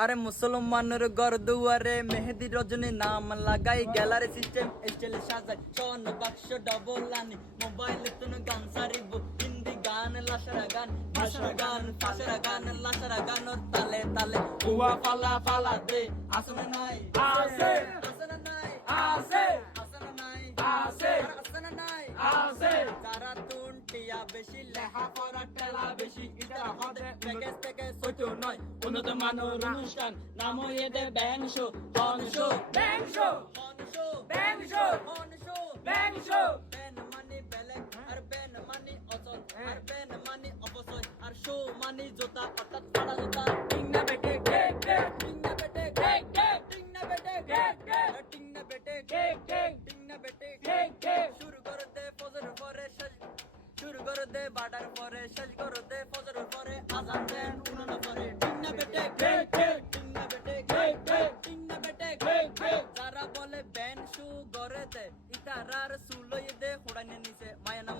আরে মুসলমানের ঘর দুয়ারে মেহেদি রজনী নাম লাগাই গ্যালারি সিস্টেম স্টাইল সাজাই স্বর্ণ বাক্স ডবল আনি মোবাইল তুন গান সারিব হিন্দি গান লাসারা গান ভাষারা গান ফাঁসরা গান লাসারা গান ওর তালে তালে হুয়া ফালা ফালা দে আসনা নাই আসে আসনা নাই আসে আসনা নাই আসে আসনা নাই আসে যারা তুনটিয়া বেশি লেহা পড়া টেলা বেশি এটা হবে প্যাকেজ থেকে সত্য নয় উন্নত মানের অনুষ্ঠান নাম এদের ব্যাং শো হন শো ব্যাং শো হন শো ব্যাং শো হন শো ব্যাং শো বেন মানি বেলেগ আর বেন মানি অচল আর বেন মানি অপচয় আর শো মানি জোতা অর্থাৎ পাড়া জোতা টিং না বেটে কে কে টিং না বেটে কে কে টিং না বেটে কে কে টিং না বেটে কে কে টিং না বেটে কে কে শুরু করে দে ফজর পরে শেষ শুরু করে দে বাডার পরে শেষ করে দে ফজর পরে আজান দেন উনানো পরে টিং না বেটে কে কে টিং না বেটে কে কে টিং না বেটে কে কে যারা বলে ব্যান শু গরে দে ইতারার সুলই দে হোড়াইনে নিচে মায়া নাম